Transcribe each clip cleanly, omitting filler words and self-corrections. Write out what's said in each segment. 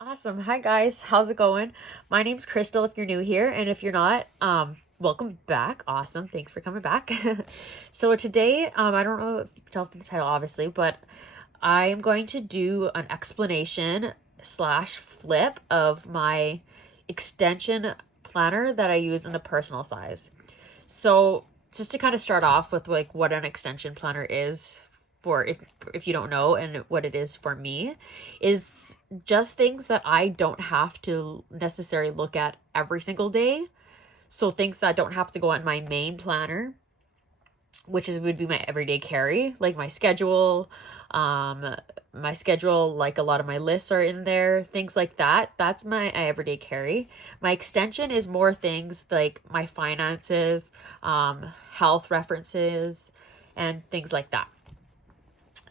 Awesome. Hi guys. How's it going? My name's Crystal if you're new here, and if you're not, welcome back. Awesome. Thanks for coming back. So today, I don't know if you can tell from the title obviously, but I am going to do an explanation slash flip of my extension planner that I use in the personal size. So just to kind of start off with like what an extension planner is for if you don't know, and what it is for me is just things that I don't have to necessarily look at every single day. So things that don't have to go on my main planner, which is would be my everyday carry, like my schedule, like a lot of my lists are in there, things like that. That's my everyday carry. My extension is more things like my finances, health references, and things like that.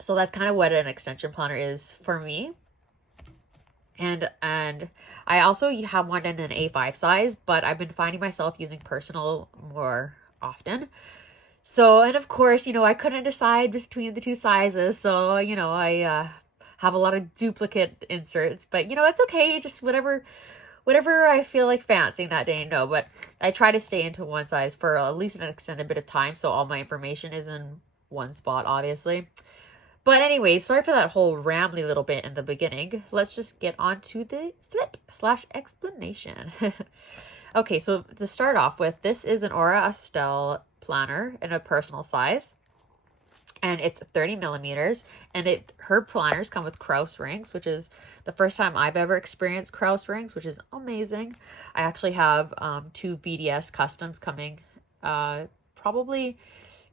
So that's kind of what an extension planner is for me. And I also have one in an A5 size, but I've been finding myself using personal more often. So, and of course, I couldn't decide between the two sizes. So, I have a lot of duplicate inserts, but it's okay. Just whatever I feel like fancying that day. No, but I try to stay into one size for at least an extended bit of time. So all my information is in one spot, obviously. But anyway, sorry for that whole rambly little bit in the beginning. Let's just get on to the flip slash explanation. Okay, so to start off with, this is an Aura Estelle planner in a personal size. And it's 30 millimeters. And her planners come with krause rings, which is the first time I've ever experienced krause rings, which is amazing. I actually have two VDS customs coming probably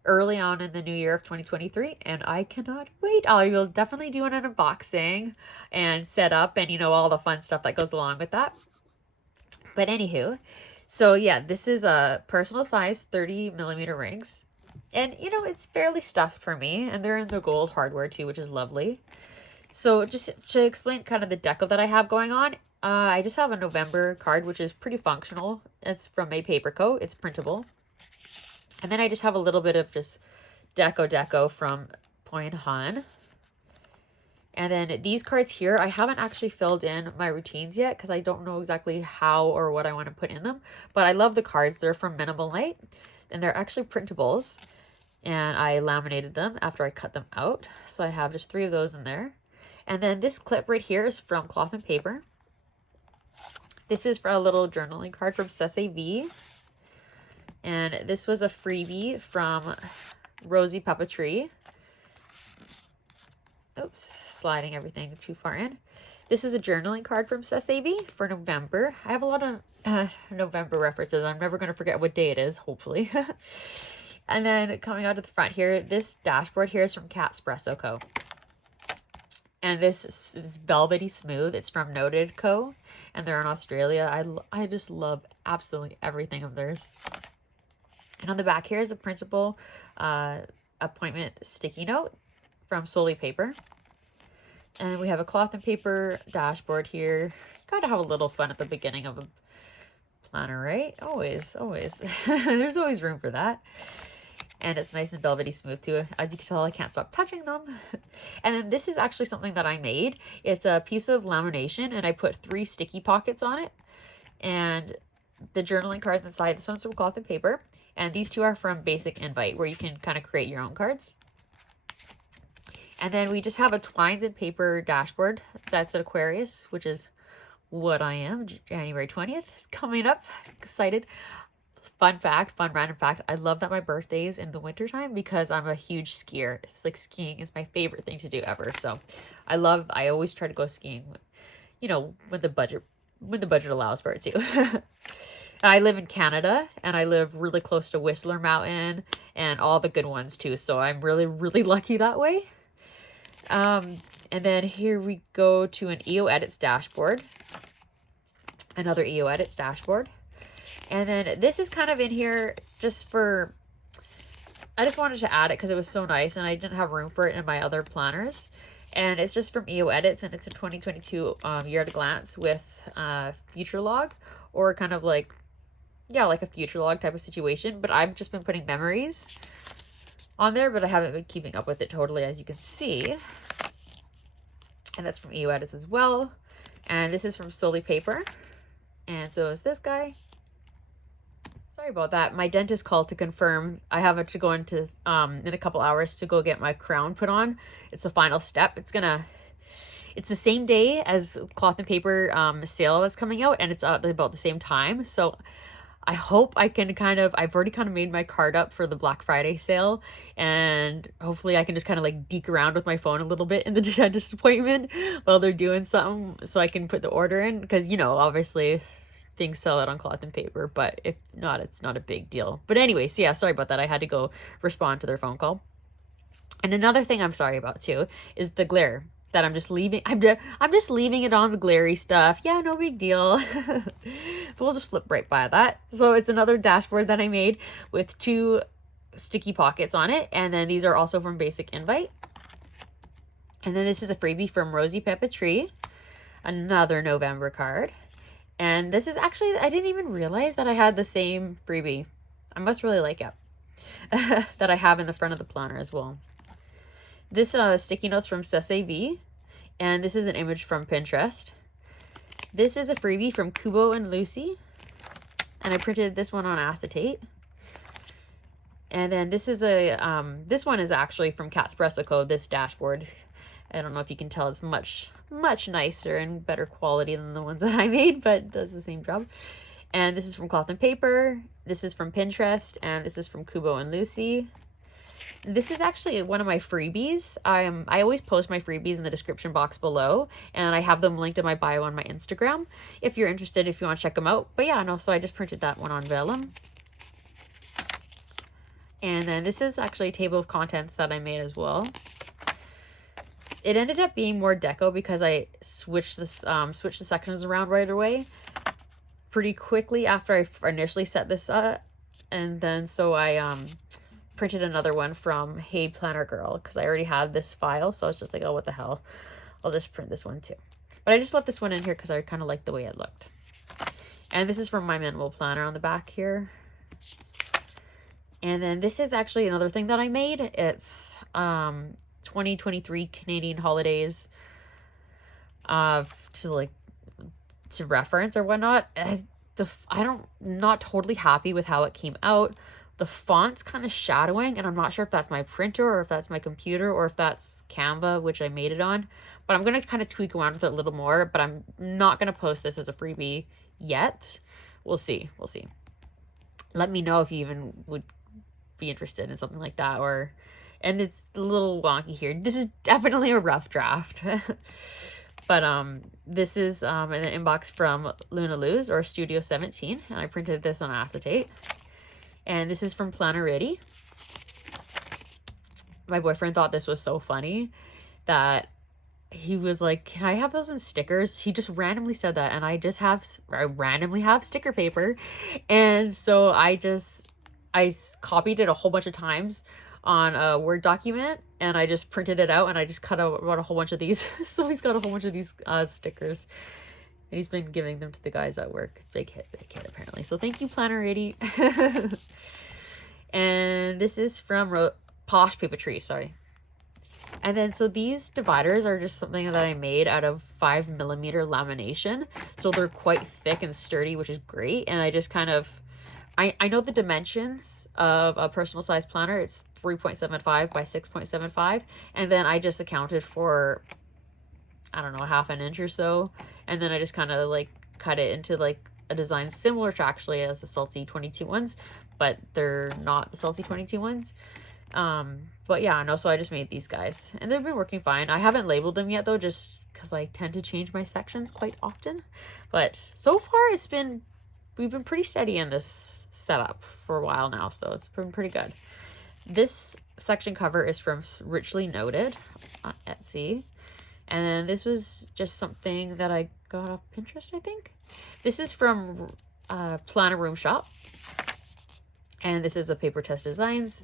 early on in the new year of 2023, and I cannot wait. I will definitely do an unboxing and set up and all the fun stuff that goes along with that. But anywho, so yeah, this is a personal size 30 millimeter rings, and it's fairly stuffed for me, and they're in the gold hardware too, which is lovely. So just to explain kind of the deco that I have going on, I just have a November card, which is pretty functional. It's from maypaperco. It's printable. And then I just have a little bit of just deco from Point Hun. And then these cards here, I haven't actually filled in my routines yet because I don't know exactly how or what I want to put in them. But I love the cards. They're from Minimalite, and they're actually printables. And I laminated them after I cut them out. So I have just 3 of those in there. And then this clip right here is from Cloth and Paper. This is for a little journaling card from Sessa. And this was a freebie from Rosie papeterie. Oops, sliding everything too far in. This is a journaling card from Sessa for November. I have a lot of November references. I'm never going to forget what day it is, hopefully. And then coming out to the front here, this dashboard here is from cattarinandco. And this is velvety smooth. It's from eoedits, and they're in Australia. I just love absolutely everything of theirs. And on the back here is a printable appointment sticky note from Solely Paper. And we have a Cloth and Paper dashboard here. Gotta have a little fun at the beginning of a planner, right? Always. There's always room for that. And it's nice and velvety smooth too. As you can tell, I can't stop touching them. And then this is actually something that I made. It's a piece of lamination, and I put 3 sticky pockets on it. And the journaling cards inside. This one's from Cloth and Paper. And these 2 are from Basic Invite, where you can kind of create your own cards. And then we just have a Twines and Paper dashboard. That's an Aquarius, which is what I am. January 20th is coming up. Excited. Fun random fact. I love that my birthday is in the wintertime because I'm a huge skier. It's like skiing is my favorite thing to do ever. So I always try to go skiing, when the budget allows for it too. I live in Canada, and I live really close to Whistler Mountain and all the good ones too. So I'm really, really lucky that way. And then here we go to an eoedits dashboard. Another eoedits dashboard. And then this is kind of in here just for, I just wanted to add it because it was so nice and I didn't have room for it in my other planners. And it's just from eoedits, and it's a 2022 year at a glance with future log, or kind of like a future log type of situation. But I've just been putting memories on there, but I haven't been keeping up with it totally, as you can see. And that's from eoedits as well. And this is from Solely Paper. And so is this guy. Sorry about that. My dentist called to confirm I have to go into in a couple hours to go get my crown put on. It's the final step. It's the same day as cloth and paper sale that's coming out, and it's about the same time. So I hope I can I've already kind of made my card up for the Black Friday sale, and hopefully I can just kind of like deke around with my phone a little bit in the dentist appointment while they're doing something, so I can put the order in, because, you know, obviously things sell out on cloth and paper, but if not, it's not a big deal. But anyways, yeah, sorry about that. I had to go respond to their phone call. And another thing I'm sorry about too is the glare that I'm just leaving. I'm just leaving it on the glary stuff. Yeah, no big deal. But we'll just flip right by that. So it's another dashboard that I made with 2 sticky pockets on it. And then these are also from Basic Invite. And then this is a freebie from Rosie Papeterie, another November card. And this is actually, I didn't even realize that I had the same freebie. I must really like it. That I have in the front of the planner as well. This sticky notes from Sessa, and this is an image from Pinterest. This is a freebie from Kubo and Lucy, and I printed this one on acetate. And then this is this one is actually from Cattarinandco, this dashboard. I don't know if you can tell, it's much nicer and better quality than the ones that I made, but it does the same job. And this is from Cloth and Paper. This is from Pinterest, and this is from Kubo and Lucy. This is actually one of my freebies. I always post my freebies in the description box below, and I have them linked in my bio on my Instagram if you're interested, if you want to check them out. But yeah, no, so I just printed that one on vellum. And then this is actually a table of contents that I made as well. It ended up being more deco because I switched the sections around right away pretty quickly after I initially set this up. And then so I printed another one from heyplannergirl because I already had this file, so I was just like, oh, what the hell, I'll just print this one too. But I just left this one in here because I kind of liked the way it looked. And this is from my minimal planner on the back here. And then this is actually another thing that I made. It's 2023 Canadian holidays to reference or whatnot. I'm not totally happy with how it came out. The font's kind of shadowing, and I'm not sure if that's my printer or if that's my computer or if that's Canva, which I made it on. But I'm going to kind of tweak around with it a little more, but I'm not going to post this as a freebie yet. We'll see. Let me know if you even would be interested in something like that, and it's a little wonky here. This is definitely a rough draft. But this is an inbox from Luna Luz or Studio 17, and I printed this on acetate. And this is from Plannerity. My boyfriend thought this was so funny that he was like, can I have those in stickers? He just randomly said that, and I randomly have sticker paper. And so I copied it a whole bunch of times on a Word document, and I just printed it out, and I just cut out a whole bunch of these. So he's got a whole bunch of these stickers, and he's been giving them to the guys at work. Big hit apparently. So thank you, Plannerity. And this is from Posh Papeterie, sorry. And then so these dividers are just something that I made out of 5mm lamination, so they're quite thick and sturdy, which is great. And I just kind of I know the dimensions of a personal size planner. It's 3.75 by 6.75, and then I just accounted for, I don't know, half an inch or so, and then I just kind of like cut it into like a design similar to actually as the Salty 22 ones, but they're not the Salty 22 ones. But yeah, no, so I just made these guys, and they've been working fine. I haven't labeled them yet though, just because I tend to change my sections quite often, but so far we've been pretty steady in this setup for a while now, so it's been pretty good. This section cover is from Richly Noted on Etsy, and then this was just something that I got off Pinterest, I think. This is from Plannerroomshop, and this is a papertessdesigns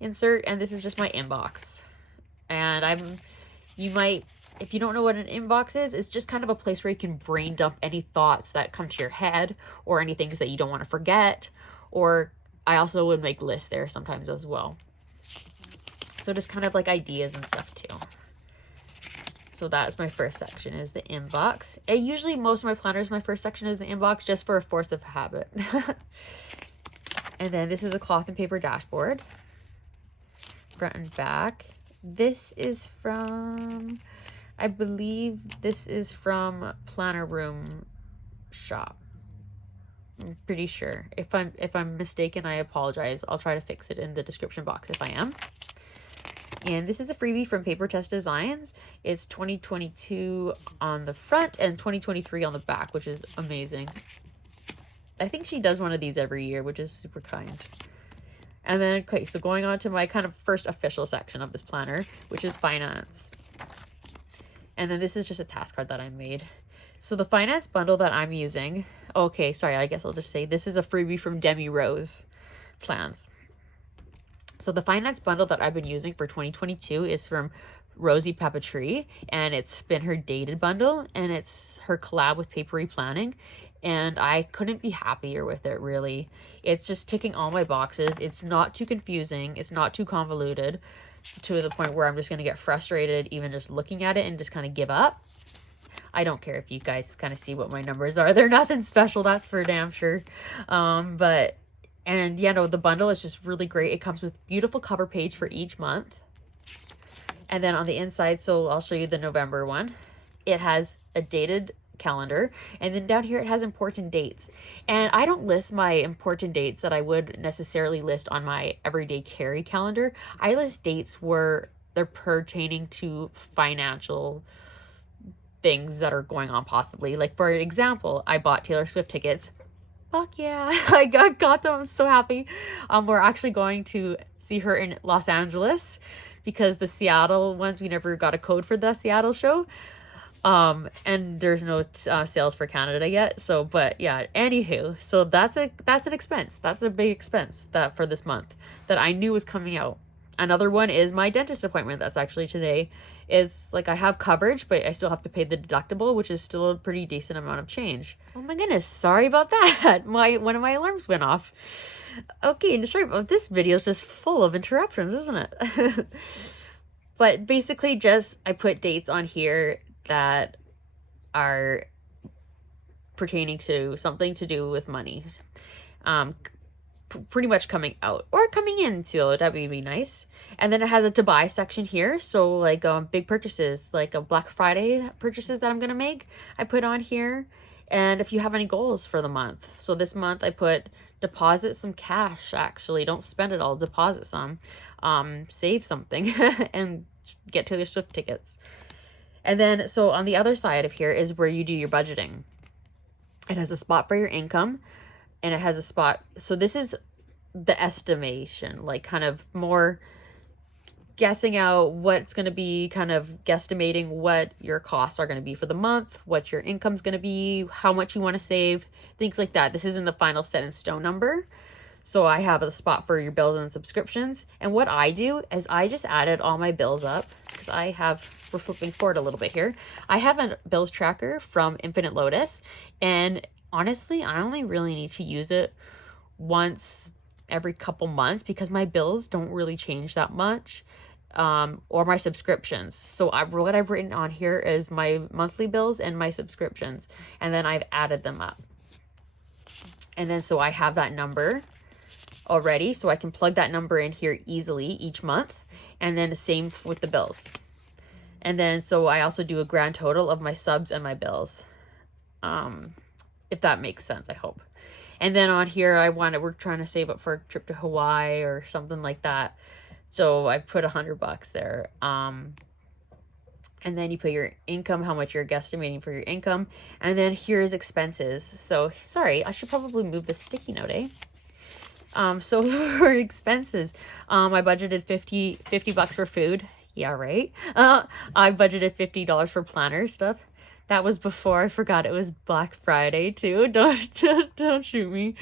insert, and this is just my inbox. And if you don't know what an inbox is, it's just kind of a place where you can brain dump any thoughts that come to your head or any things that you don't want to forget. Or I also would make lists there sometimes as well. So just kind of like ideas and stuff too. So that's my first section, is the inbox. And usually most of my planners, my first section is the inbox, just for a force of habit. And then this is a cloth and paper dashboard, front and back. This is from, I believe this is from Plannerroomshop. I'm pretty sure. If I'm mistaken, I apologize. I'll try to fix it in the description box if I am. And this is a freebie from papetersdesigns. It's 2022 on the front and 2023 on the back, which is amazing. I think she does one of these every year, which is super kind. And then, okay, so going on to my kind of first official section of this planner, which is finance. And then this is just a task card that I made. So the finance bundle that I'm using, okay, sorry, I guess I'll just say this is a freebie from demiroseplans. So the finance bundle that I've been using for 2022 is from Rosie Papeterie, and it's been her dated bundle, and it's her collab with Papeterie Planning, and I couldn't be happier with it, really. It's just ticking all my boxes. It's not too confusing. It's not too convoluted to the point where I'm just going to get frustrated even just looking at it and just kind of give up. I don't care if you guys kind of see what my numbers are. They're nothing special, that's for damn sure. And yeah, no, the bundle is just really great. It comes with beautiful cover page for each month. And then on the inside, so I'll show you the November one. It has a dated calendar, and then down here it has important dates. And I don't list my important dates that I would necessarily list on my everyday carry calendar. I list dates where they're pertaining to financial things that are going on, possibly. Like, for example, I bought Taylor Swift tickets. Fuck yeah, I got them. I'm so happy. We're actually going to see her in Los Angeles, because the Seattle ones, we never got a code for the Seattle show. And there's no sales for Canada yet. So, but yeah, anywho, so that's an expense. That's a big expense that for this month that I knew was coming out. Another one is my dentist appointment. That's actually today. Is like, I have coverage, but I still have to pay the deductible, which is still a pretty decent amount of change. Oh my goodness, sorry about that. One of my alarms went off. Okay, and sorry about this video is just full of interruptions, isn't it? But basically, just I put dates on here that are pertaining to something to do with money. Pretty much coming out or coming in, so that would be nice. And then it has a to buy section here, so like big purchases, like a Black Friday purchases that I'm gonna make, I put on here. And if you have any goals for the month, so this month I put deposit some cash. Actually, don't spend it all, deposit some, save something and get Taylor Swift tickets. And then so on the other side of here is where you do your budgeting. It has a spot for your income, and it has a spot, so this is the estimation, like kind of more guessing out what's going to be, kind of guesstimating what your costs are going to be for the month, what your income's going to be, how much you want to save, things like that. This isn't the final set in stone number. So I have a spot for your bills and subscriptions. And what I do is I just added all my bills up, because we're flipping forward a little bit here. I have a bills tracker from Infinite Lotus, and honestly, I only really need to use it once every couple months, because my bills don't really change that much, or my subscriptions. So what I've written on here is my monthly bills and my subscriptions, and then I've added them up. And then so I have that number already, so I can plug that number in here easily each month, and then the same with the bills. And then so I also do a grand total of my subs and my bills, if that makes sense, I hope. And then on here, we're trying to save up for a trip to Hawaii or something like that. So I put $100 there. And then you put your income, how much you're guesstimating for your income. And then here's expenses. So sorry, I should probably move the sticky note, eh? So for expenses, I budgeted $50 for food. Yeah, right. I budgeted $50 for planner stuff. That was before I forgot it was Black Friday too. Don't shoot me.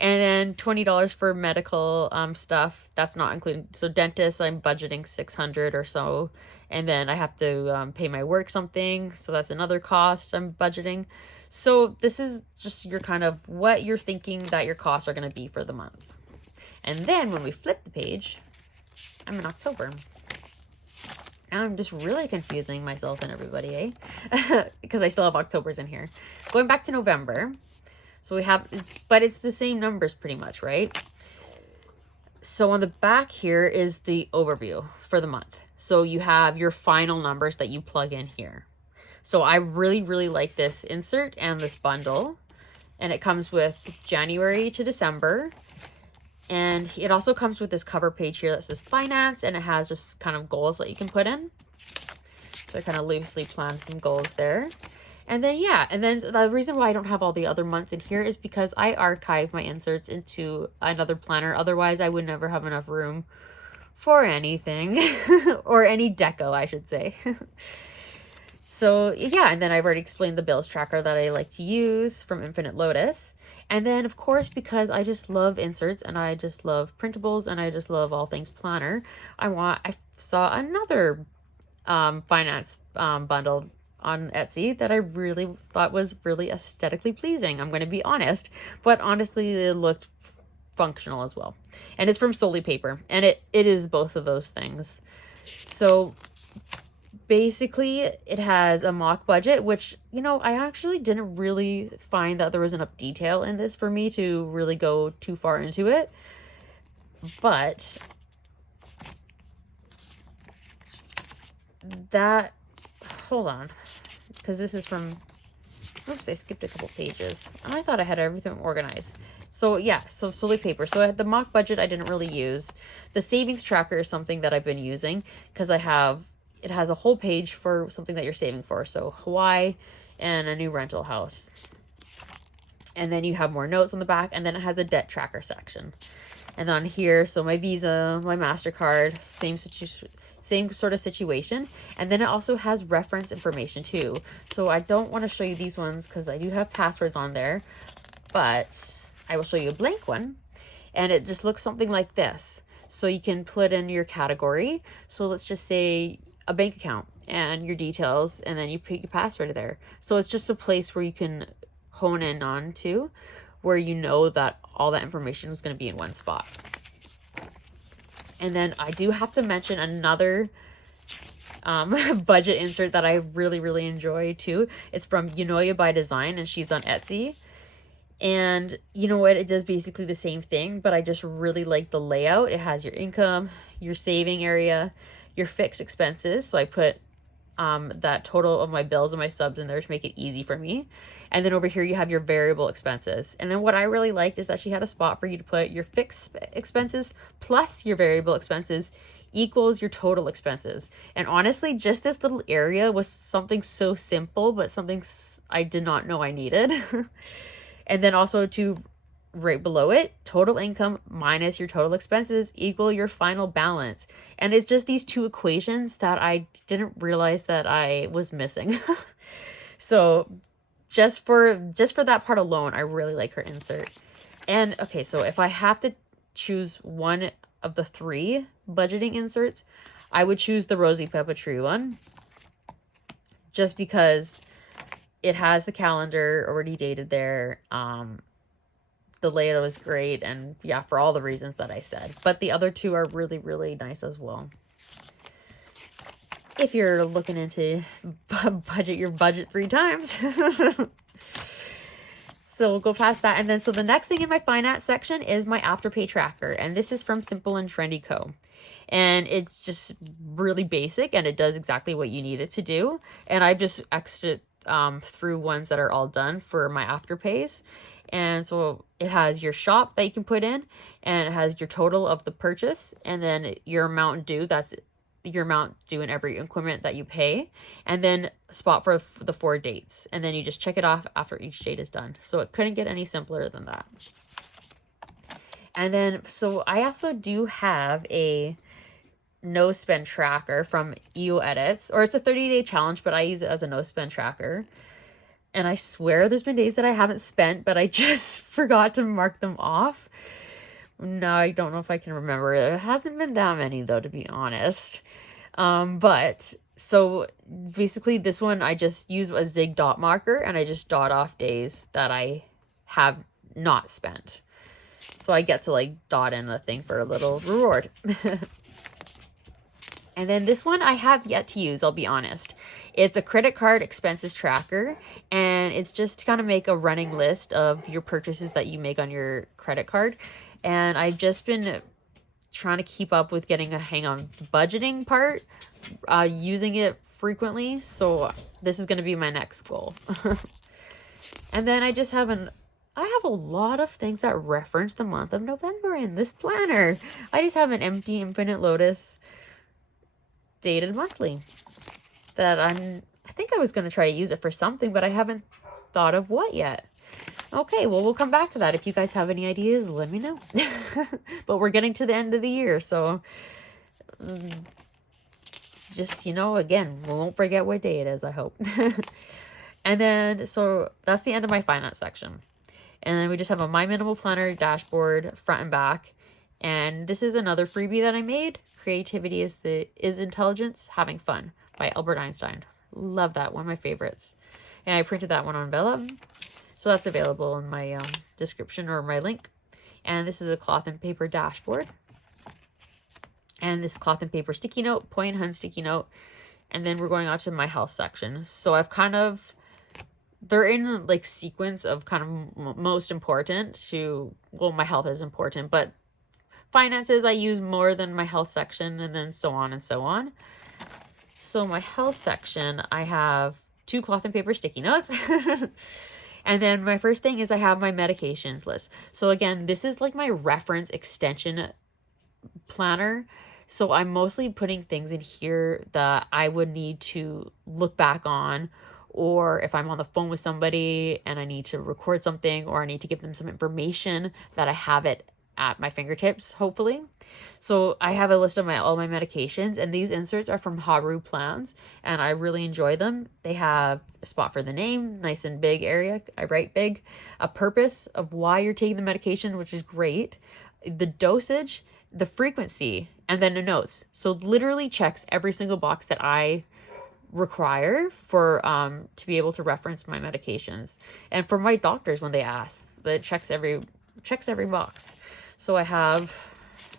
And then $20 for medical stuff. That's not included. So dentist, I'm budgeting $600 or so. And then I have to pay my work something. So that's another cost I'm budgeting. So this is just your kind of what you're thinking that your costs are going to be for the month. And then when we flip the page, I'm in October. Now I'm just really confusing myself and everybody, eh? Because I still have October's in here. Going back to November. So we have, but it's the same numbers pretty much, right? So on the back here is the overview for the month. So you have your final numbers that you plug in here. So I really, really like this insert and this bundle. And it comes with January to December. And it also comes with this cover page here that says finance, and it has just kind of goals that you can put in. So I kind of loosely planned some goals there. And then, yeah, and then the reason why I don't have all the other months in here is because I archive my inserts into another planner. Otherwise, I would never have enough room for anything or any deco, I should say. So yeah, and then I've already explained the bills tracker that I like to use from Infinite Lotus. And then of course, because I just love inserts and I just love printables and I just love all things planner, I saw another finance bundle on Etsy that I really thought was really aesthetically pleasing. I'm going to be honest, but honestly, it looked functional as well. And it's from Solely Paper, and it is both of those things. So basically, it has a mock budget, which, you know, I actually didn't really find that there was enough detail in this for me to really go too far into it. But that, hold on, because this is from, oops, I skipped a couple pages. I thought I had everything organized. So yeah, so Solely Paper. So I had the mock budget I didn't really use. The savings tracker is something that I've been using because it has a whole page for something that you're saving for. So Hawaii and a new rental house. And then you have more notes on the back, and then it has a debt tracker section. And on here, so my Visa, my MasterCard, same sort of situation. And then it also has reference information too. So I don't want to show you these ones because I do have passwords on there, but I will show you a blank one. And it just looks something like this. So you can put in your category. So let's just say a bank account and your details, and then you put your password there. So it's just a place where you can hone in on to, where you know that all that information is going to be in one spot. And then I do have to mention another budget insert that I really, really enjoy too. It's from eunoiabydesign, and she's on Etsy. And you know what? It does basically the same thing, but I just really like the layout. It has your income, your saving area, your fixed expenses. So I put that total of my bills and my subs in there to make it easy for me. And then over here you have your variable expenses. And then what I really liked is that she had a spot for you to put your fixed expenses plus your variable expenses equals your total expenses. And honestly, just this little area was something so simple, but something I did not know I needed. And then also to right below it, total income minus your total expenses equal your final balance. And it's just these two equations that I didn't realize that I was missing. So just for that part alone, I really like her insert. And okay, so if I have to choose one of the three budgeting inserts, I would choose the Rosie papeterie one, just because it has the calendar already dated there. The layout was great, and yeah, for all the reasons that I said. But the other two are really, really nice as well. If you're looking into your budget 3 times. So we'll go past that. And then, so the next thing in my finance section is my Afterpay tracker. And this is from Simple and Trendy Co. And it's just really basic, and it does exactly what you need it to do. And I've just exited through ones that are all done for my Afterpays. And so it has your shop that you can put in, and it has your total of the purchase, and then your amount due. That's your amount due in every increment that you pay, and then a spot for the 4 dates. And then you just check it off after each date is done. So it couldn't get any simpler than that. And then, so I also do have a no spend tracker from eoedits, or it's a 30-day challenge, but I use it as a no spend tracker. And I swear there's been days that I haven't spent, but I just forgot to mark them off. No, I don't know if I can remember. It hasn't been that many though, to be honest. But so basically this one, I just use a zig dot marker, and I just dot off days that I have not spent. So I get to like dot in a thing for a little reward. And then this one I have yet to use, I'll be honest. It's a credit card expenses tracker, and it's just to kind of make a running list of your purchases that you make on your credit card. And I've just been trying to keep up with getting a hang on the budgeting part, using it frequently. So this is going to be my next goal. And then I just have I have a lot of things that reference the month of November in this planner. I just have an empty Infinite Lotus dated monthly that I think I was going to try to use it for something, but I haven't thought of what yet. Okay, well, we'll come back to that. If you guys have any ideas, let me know. But we're getting to the end of the year, so just, you know, again, we won't forget what day it is, I hope. And then, so that's the end of my finance section. And then we just have a My Minimal Planner dashboard, front and back. And this is another freebie that I made. Creativity is Intelligence, Having Fun by Albert Einstein. Love that, one of my favorites. And I printed that one on vellum. So that's available in my description or my link. And this is a cloth and paper dashboard. And this cloth and paper sticky note, point hun sticky note. And then we're going on to my health section. So I've kind of, they're in like sequence of kind of most important to, well, my health is important, but finances I use more than my health section, and then so on and so on. So my health section, I have 2 cloth and paper sticky notes. And then my first thing is I have my medications list. So again, this is like my reference extension planner. So I'm mostly putting things in here that I would need to look back on, or if I'm on the phone with somebody and I need to record something, or I need to give them some information, that I have it at my fingertips, hopefully. So I have a list of all my medications, and these inserts are from Haroo plans, and I really enjoy them. They have a spot for the name, nice and big area, I write big, a purpose of why you're taking the medication, which is great, the dosage, the frequency, and then the notes. So literally checks every single box that I require for to be able to reference my medications. And for my doctors, when they ask, that checks every box. So I have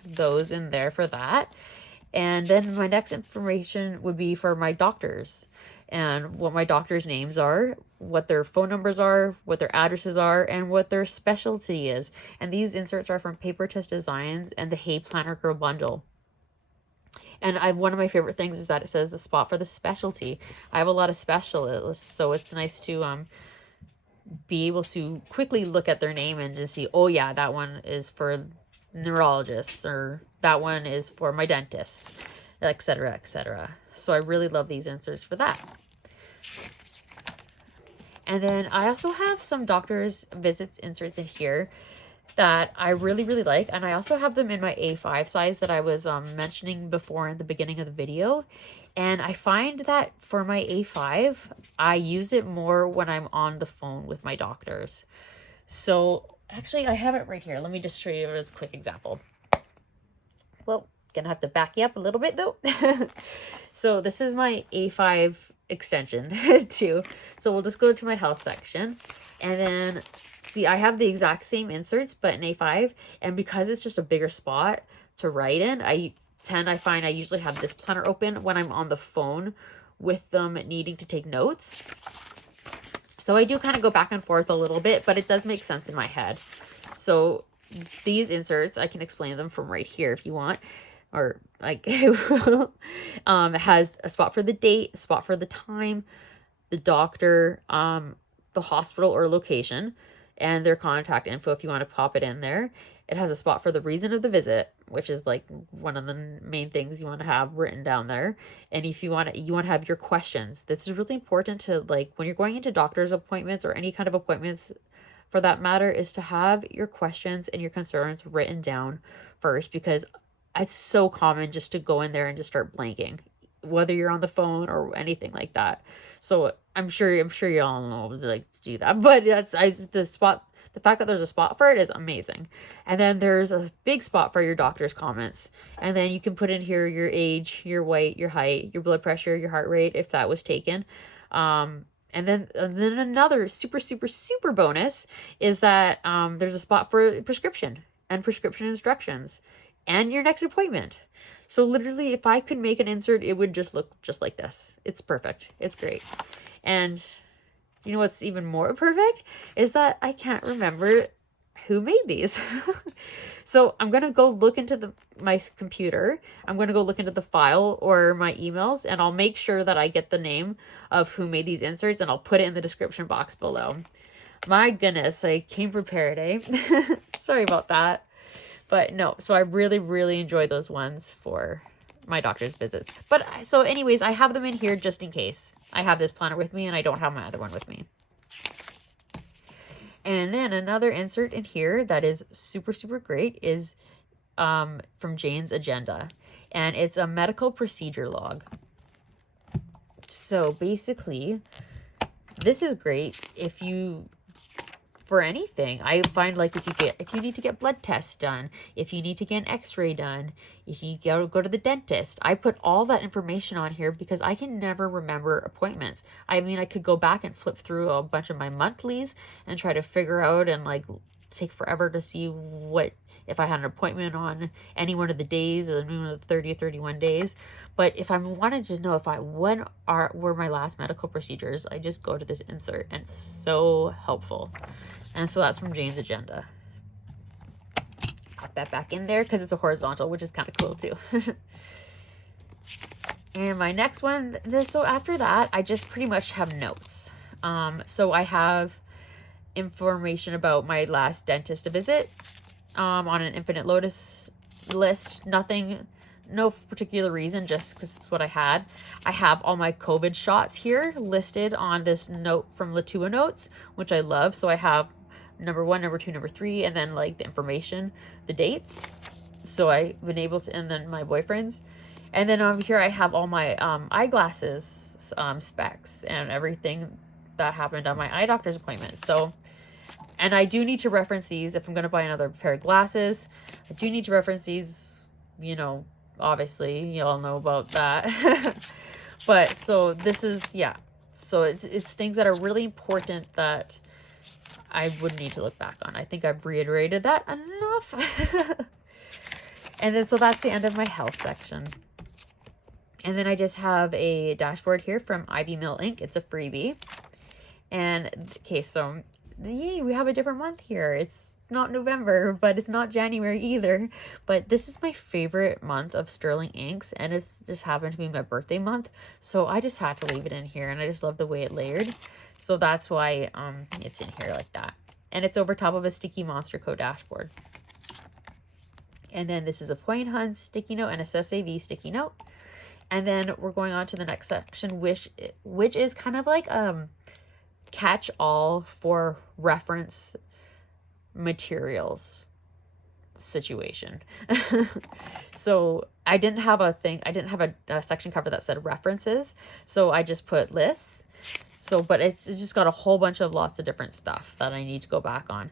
those in there for that. And then my next information would be for my doctors, and what my doctors' names are, what their phone numbers are, what their addresses are, and what their specialty is. And these inserts are from papertessdesigns and the heyplannergirl bundle. And one of my favorite things is that it says the spot for the specialty. I have a lot of specialists, so it's nice to be able to quickly look at their name and just see, oh yeah, that one is for neurologists, or that one is for my dentist, etc., etc. So I really love these inserts for that. And then I also have some doctor's visits inserts in here that I really, really like. And I also have them in my A5 size that I was mentioning before in the beginning of the video. And I find that for my A5, I use it more when I'm on the phone with my doctors. So actually, I have it right here. Let me just show you a quick example. Well, gonna have to back you up a little bit though. So this is my A5 extension too. So we'll just go to my health section, and then see, I have the exact same inserts, but in A5, and because it's just a bigger spot to write in, I find I usually have this planner open when I'm on the phone with them needing to take notes. So I do kind of go back and forth a little bit, but it does make sense in my head. So these inserts, I can explain them from right here if you want, or like it has a spot for the date, a spot for the time, the doctor, the hospital or location, and their contact info if you want to pop it in there. It has a spot for the reason of the visit, which is like one of the main things you want to have written down there. And if you want to have your questions. This is really important to, like, when you're going into doctor's appointments or any kind of appointments for that matter, is to have your questions and your concerns written down first, because it's so common just to go in there and just start blanking, whether you're on the phone or anything like that. So I'm sure you all know, like, to do that, but the fact that there's a spot for it is amazing. And then there's a big spot for your doctor's comments. And then you can put in here your age, your weight, your height, your blood pressure, your heart rate, if that was taken. And then another super bonus is that there's a spot for prescription and prescription instructions and your next appointment. So literally, if I could make an insert, it would just look just like this. It's perfect. It's great. And you know what's even more perfect is that I can't remember who made these. So I'm going to go look into my computer. I'm going to go look into the file or my emails, and I'll make sure that I get the name of who made these inserts, and I'll put it in the description box below. My goodness, I came prepared, eh? Sorry about that. But no, so I really, really enjoy those ones for my doctor's visits. But so anyways, I have them in here just in case. I have this planner with me and I don't have my other one with me. And then another insert in here that is super, super great is from Jane's Agenda. And it's a medical procedure log. So basically, this is great if you, for anything. I find like if you need to get blood tests done, if you need to get an x-ray done, if you go to the dentist, I put all that information on here because I can never remember appointments. I mean, I could go back and flip through a bunch of my monthlies and try to figure out and like take forever to see what, if I had an appointment on any one of the days or the 30 or 31 days. But if I wanted to know when were my last medical procedures, I just go to this insert, and it's so helpful. And so that's from Jane's Agenda. Pop that back in there because it's a horizontal, which is kind of cool too. And my next one, so after that, I just pretty much have notes. So I have information about my last dentist visit on an Infinite Lotus list. No particular reason, just because it's what I had. I have all my COVID shots here listed on this note from Latua Notes, which I love. So I have number 1, number 2, number 3, and then like the information, the dates. So I've been able to, and then my boyfriend's. And then over here I have all my eyeglasses specs and everything that happened on my eye doctor's appointment. So, and I do need to reference these if I'm going to buy another pair of glasses. I do need to reference these, you know, obviously you all know about that. But so this is, yeah, so it's things that are really important that I would need to look back on. I think I've reiterated that enough. And then so that's the end of my health section. And then I just have a dashboard here from ivymill.inc. It's a freebie. And okay, so yay, we have a different month here. It's not November, but it's not January either. But this is my favorite month of Sterling inks, and it's just happened to be my birthday month. So I just had to leave it in here, and I just love the way it layered. So that's why it's in here like that. And it's over top of a stickymonsterco dashboard. And then this is a point hunt sticky note and a sessa sticky note. And then we're going on to the next section, which is kind of like catch-all for reference materials situation. So I didn't have a section cover that said references, so I just put lists. So, but it's just got a whole bunch of lots of different stuff that I need to go back on.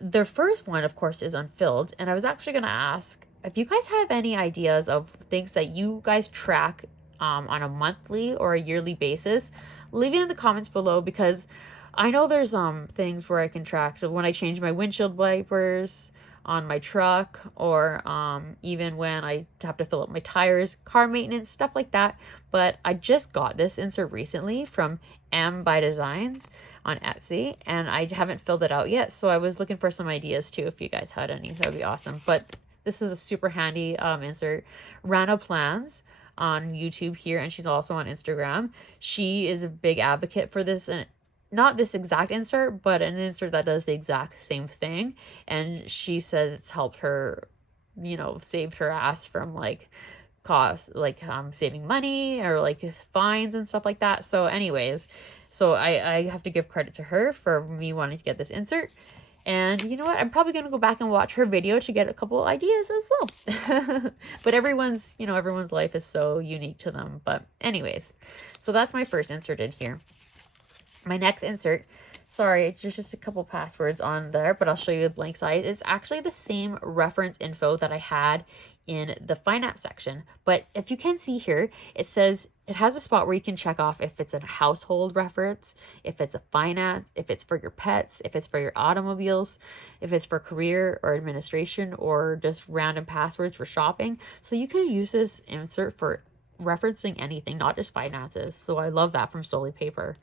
The first one, of course, is unfilled, and I was actually going to ask if you guys have any ideas of things that you guys track on a monthly or a yearly basis. Leave it in the comments below, because I know there's things where I can track when I change my windshield wipers on my truck, or even when I have to fill up my tires, car maintenance, stuff like that. But I just got this insert recently from emdesignsbyem on Etsy, and I haven't filled it out yet, so I was looking for some ideas too. If you guys had any, that would be awesome. But this is a super handy insert. Mariaaplans on YouTube here, and she's also on Instagram. She is a big advocate for this, and not this exact insert, but an insert that does the exact same thing. And she said it's helped her, you know, saved her ass from like costs, like saving money or like fines and stuff like that. So anyways, so I have to give credit to her for me wanting to get this insert. And you know what? I'm probably going to go back and watch her video to get a couple ideas as well. But everyone's life is so unique to them. But anyways, so that's my first insert in here. My next insert, sorry, there's just a couple passwords on there, but I'll show you a blank side. It's actually the same reference info that I had in the finance section. But if you can see here, it says it has a spot where you can check off if it's a household reference, if it's a finance, if it's for your pets, if it's for your automobiles, if it's for career or administration, or just random passwords for shopping. So you can use this insert for referencing anything, not just finances. So I love that from Solely Paper.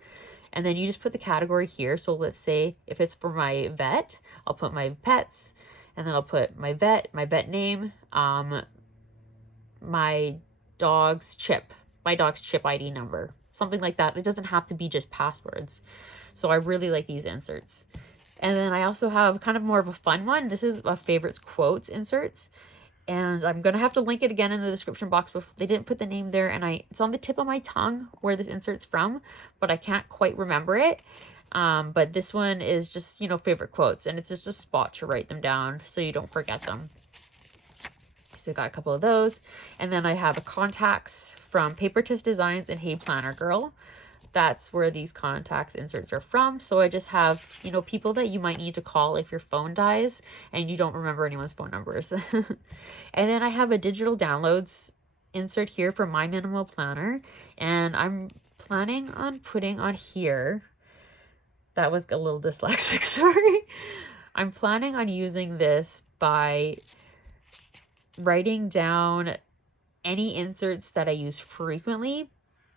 And then you just put the category here. So let's say if it's for my vet, I'll put my pets, and then I'll put my vet name, my dog's chip ID number, something like that. It doesn't have to be just passwords. So I really like these inserts. And then I also have kind of more of a fun one. This is a favorites quotes inserts. And I'm going to have to link it again in the description box, but they didn't put the name there. And it's on the tip of my tongue where this insert's from, but I can't quite remember it. But this one is just, you know, favorite quotes, and it's just a spot to write them down so you don't forget them. So we got a couple of those. And then I have a contacts from Papertessdesigns and heyplannergirl. That's where these contacts inserts are from. So I just have, you know, people that you might need to call if your phone dies and you don't remember anyone's phone numbers. And then I have a digital downloads insert here for myminimalplanner. And I'm planning on putting on here, that was a little dyslexic, sorry. I'm planning on using this by writing down any inserts that I use frequently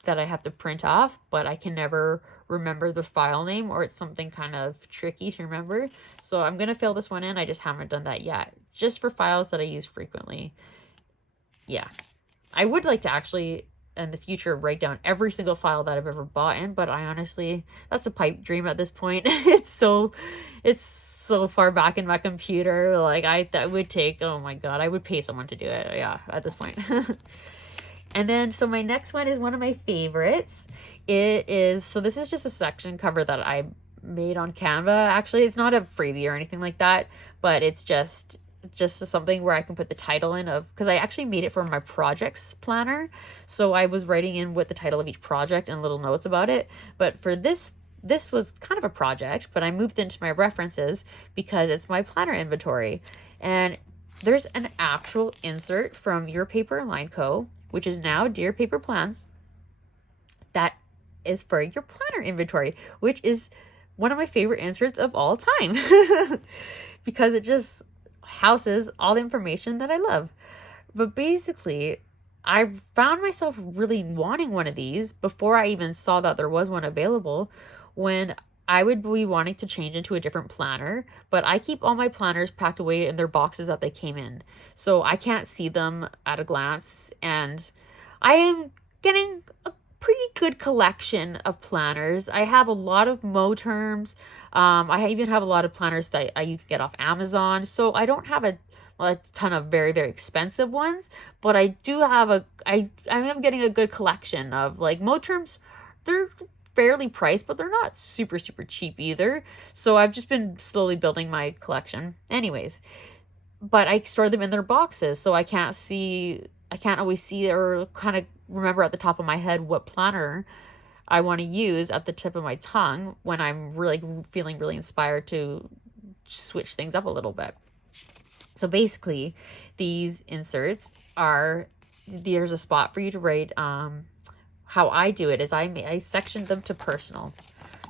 that I have to print off, but I can never remember the file name, or it's something kind of tricky to remember. So I'm going to fill this one in. I just haven't done that yet, just for files that I use frequently. Yeah, I would like to actually in the future write down every single file that I've ever bought in, but I honestly, that's a pipe dream at this point. It's so far back in my computer. Like that would take, oh my God, I would pay someone to do it. Yeah, at this point. And then, so my next one is one of my favorites. It is, so this is just a section cover that I made on Canva. Actually, it's not a freebie or anything like that, but it's just something where I can put the title in of, because I actually made it for my projects planner. So I was writing in what the title of each project and little notes about it. But for this was kind of a project, but I moved into my references because it's my planner inventory. And there's an actual insert from yourpaperandlineco, which is now Dear Paper Plans, that is for your planner inventory, which is one of my favorite inserts of all time because it just houses all the information that I love. But basically, I found myself really wanting one of these before I even saw that there was one available, when I would be wanting to change into a different planner, but I keep all my planners packed away in their boxes that they came in. So I can't see them at a glance, and I am getting a pretty good collection of planners. I have a lot of Mo terms. I even have a lot of planners that you can get off Amazon. So I don't have a ton of very, very expensive ones, but I do have I am getting a good collection of, like, Mo terms. They're fairly priced, but they're not super cheap either. So I've just been slowly building my collection. Anyways, but I store them in their boxes, so I can't always see or kind of remember at the top of my head what planner I want to use at the tip of my tongue when I'm really feeling really inspired to switch things up a little bit. So basically, these inserts there's a spot for you to write. How I do it is I sectioned them to personal.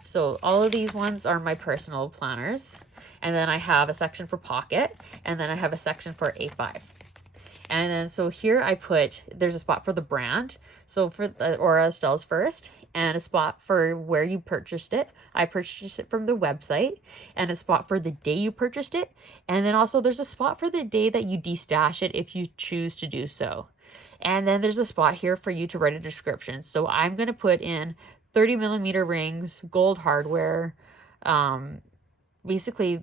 So all of these ones are my personal planners. And then I have a section for pocket. And then I have a section for A5. And then so here there's a spot for the brand. So for Estelle's first. And a spot for where you purchased it. I purchased it from the website. And a spot for the day you purchased it. And then also there's a spot for the day that you destash it if you choose to do so. And then there's a spot here for you to write a description. So I'm going to put in 30 millimeter rings, gold hardware, basically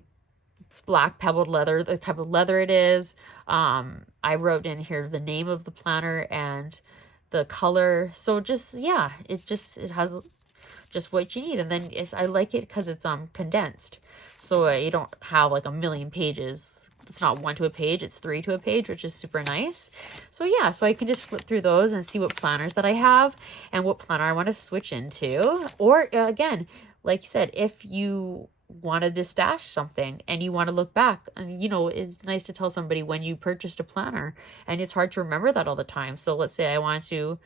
black pebbled leather, the type of leather it is. I wrote in here the name of the planner and the color. So just, yeah, it has just what you need. And then I like it because it's condensed. So you don't have like a million pages. It's not 1 to a page, it's 3 to a page, which is super nice. So yeah, so I can just flip through those and see what planners that I have and what planner I want to switch into. Or again, like you said, if you want to stash something and you want to look back, and you know, it's nice to tell somebody when you purchased a planner, and it's hard to remember that all the time. So let's say I want to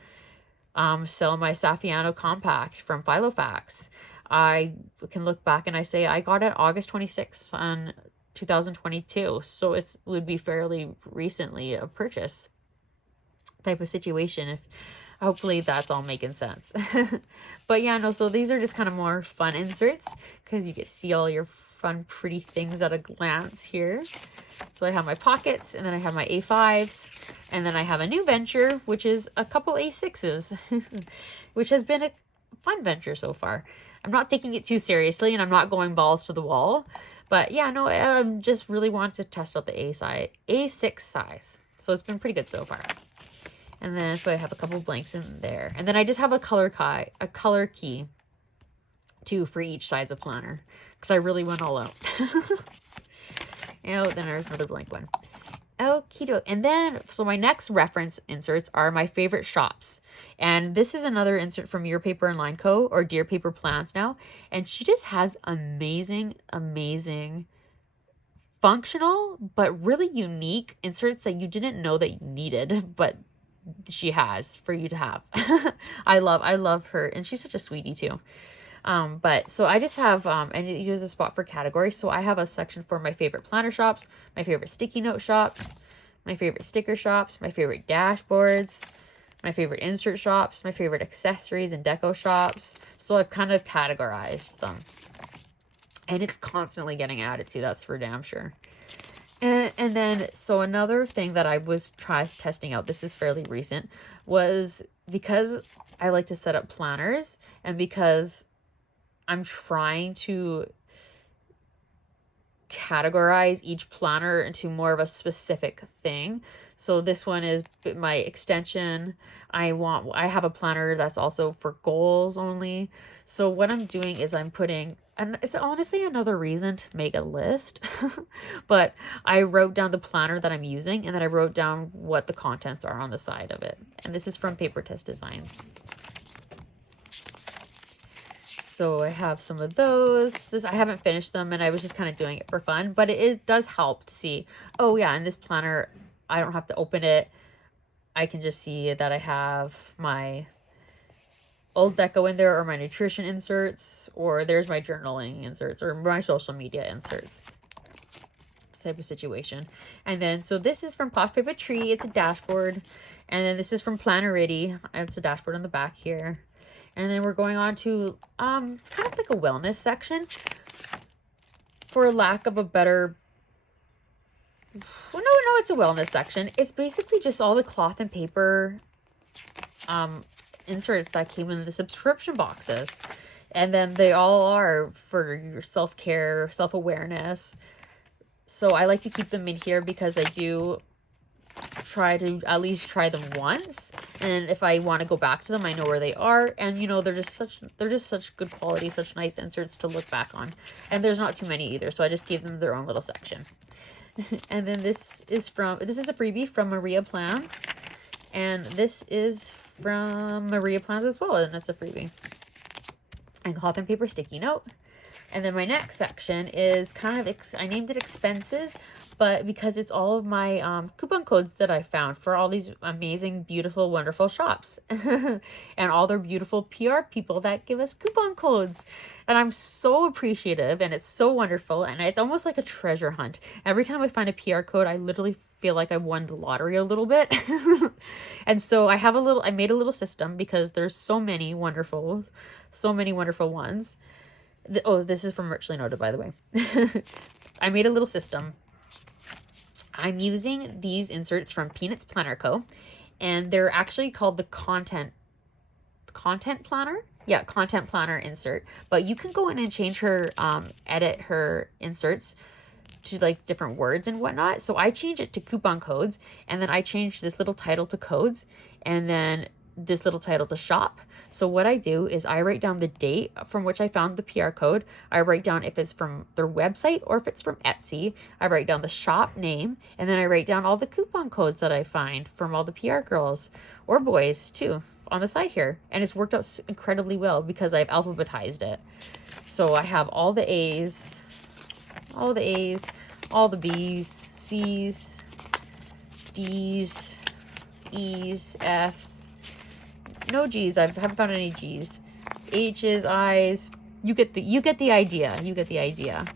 sell my Saffiano compact from Filofax. I can look back and I say I got it August 26th on 2022, so it would be fairly recently a purchase type of situation. If hopefully that's all making sense. But yeah, no, so these are just kind of more fun inserts because you get to see all your fun pretty things at a glance here. So I have my pockets, and then I have my A5s, and then I have a new venture, which is a couple A6s, which has been a fun venture so far. I'm not taking it too seriously, and I'm not going balls to the wall. But yeah, no, I just really want to test out the A6 size. So it's been pretty good so far. And then, so I have a couple blanks in there. And then I just have a color key, too, for each size of planner. Because I really went all out. Oh, then there's another blank one. Okie doke. And then, so my next reference inserts are my favorite shops. And this is another insert from YourPaperandlineco, or Dear Paper Plans now. And she just has amazing, amazing, functional, but really unique inserts that you didn't know that you needed, but she has for you to have. I love her. And she's such a sweetie too. But so I just have, and it uses a spot for categories. So I have a section for my favorite planner shops, my favorite sticky note shops, my favorite sticker shops, my favorite dashboards, my favorite insert shops, my favorite accessories and deco shops. So I've kind of categorized them. And it's constantly getting added to, that's for damn sure. And then, so another thing that I was testing out, this is fairly recent, was because I like to set up planners, and because I'm trying to categorize each planner into more of a specific thing. So this one is my extension. I have a planner that's also for goals only. So what I'm doing is I'm putting, and it's honestly another reason to make a list, but I wrote down the planner that I'm using, and then I wrote down what the contents are on the side of it. And this is from papetersdesigns. So I have some of those. I haven't finished them, and I was just kind of doing it for fun, but it does help to see, oh yeah, in this planner, I don't have to open it. I can just see that I have my old deco in there, or my nutrition inserts, or there's my journaling inserts, or my social media inserts. Type of situation. And then, so this is from Posh Papeterie. It's a dashboard. And then this is from Plannerity. It's a dashboard on the back here. And then we're going on to, it's kind of like a wellness section, for lack of a better, well, no, it's a wellness section. It's basically just all the cloth and paper inserts that came in the subscription boxes. And then they all are for your self-care, self-awareness. So I like to keep them in here because I do try to at least try them once, and if I want to go back to them, I know where they are, and you know, they're just such good quality, such nice inserts to look back on, and there's not too many either, so I just gave them their own little section. And then this is a freebie from mariaaplans, and this is from mariaaplans as well, and it's a freebie. And cloth and paper sticky note. And then my next section is kind of, I named it expenses, but because it's all of my coupon codes that I found for all these amazing, beautiful, wonderful shops. And all their beautiful PR people that give us coupon codes. And I'm so appreciative, and it's so wonderful, and it's almost like a treasure hunt. Every time I find a PR code, I literally feel like I won the lottery a little bit. And so I made a little system because there's so many wonderful ones. Oh, this is from Richly Noted, by the way. I made a little system. I'm using these inserts from Peanutsplannerco, and they're actually called the content planner. Yeah, content planner insert. But you can go in and change her, edit her inserts to like different words and whatnot. So I change it to coupon codes, and then I change this little title to codes, and then this little title to shop. So what I do is I write down the date from which I found the PR code. I write down if it's from their website or if it's from Etsy. I write down the shop name, and then I write down all the coupon codes that I find from all the PR girls or boys too. on the side here. And it's worked out incredibly well because I've alphabetized it. So I have all the A's, all the A's, all the B's, C's, D's, E's, F's, no G's. I haven't found any G's. H's, I's. You get the idea. You get the idea.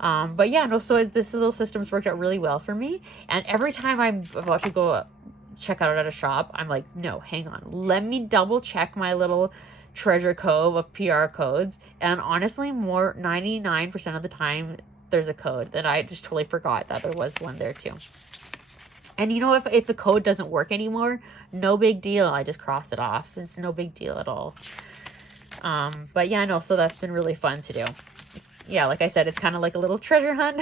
But yeah, no. So this little system's worked out really well for me. And every time I'm about to go check out at a shop, I'm like, no, hang on. Let me double check my little treasure cove of PR codes. And honestly, 99% of the time, there's a code that I just totally forgot that there was one there too. And you know, if the code doesn't work anymore, no big deal. I just cross it off. It's no big deal at all. But yeah, no, so that's been really fun to do. Yeah, like I said, it's kind of like a little treasure hunt.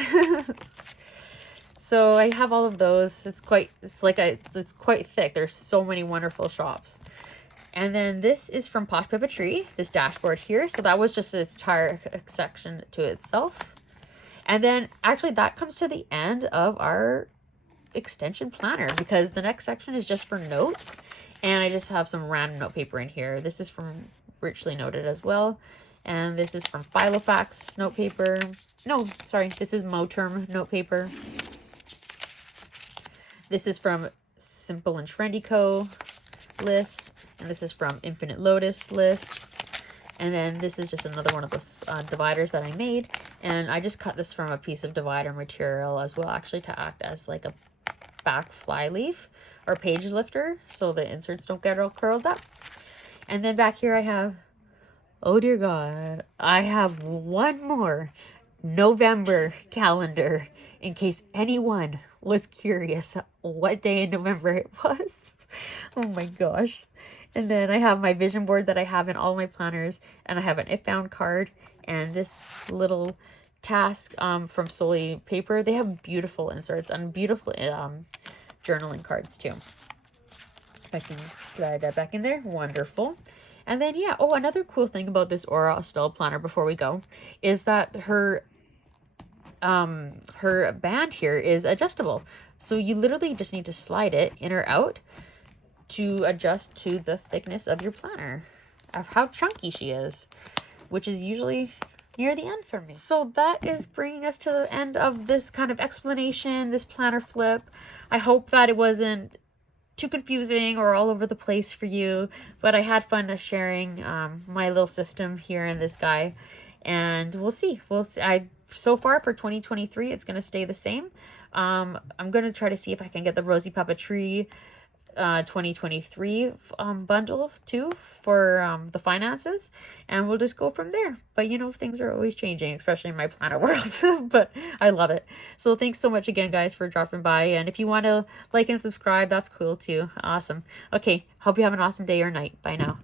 So I have all of those. It's quite thick. There's so many wonderful shops. And then this is from Posh Papeterie, this dashboard here. So that was just its entire section to itself. And then actually that comes to the end of our extension planner because the next section is just for notes. And I just have some random note paper in here. This is from Richly Noted as well. And this is from Filofax note paper. No, sorry, this is Moterm note paper. This is from Simple and Trendy Co. lists. And this is from Infinite Lotus lists. And then this is just another one of those dividers that I made. And I just cut this from a piece of divider material as well, actually, to act as like a back fly leaf or page lifter so the inserts don't get all curled up. And then back here I have, oh dear God, I have one more November calendar in case anyone was curious what day in November it was. Oh my gosh. And then I have my vision board that I have in all my planners, and I have an if found card and this little task from Solely Paper. They have beautiful inserts and beautiful journaling cards too. If I can slide that back in there. Wonderful. And then yeah, oh, another cool thing about this Estelle planner before we go is that her band here is adjustable. So you literally just need to slide it in or out to adjust to the thickness of your planner, of how chunky she is, which is usually near the end for me. So that is bringing us to the end of this kind of explanation, this planner flip. I hope that it wasn't too confusing or all over the place for you, but I had fun sharing my little system here in this guy, and we'll see. So far for 2023, it's going to stay the same. I'm going to try to see if I can get the Rosie Papeterie 2023 bundle too for the finances, and we'll just go from there. But you know, things are always changing, especially in my planner world. But I love it. So thanks so much again, guys, for dropping by. And if you want to like and subscribe, that's cool too. Awesome. Okay, hope you have an awesome day or night. Bye now.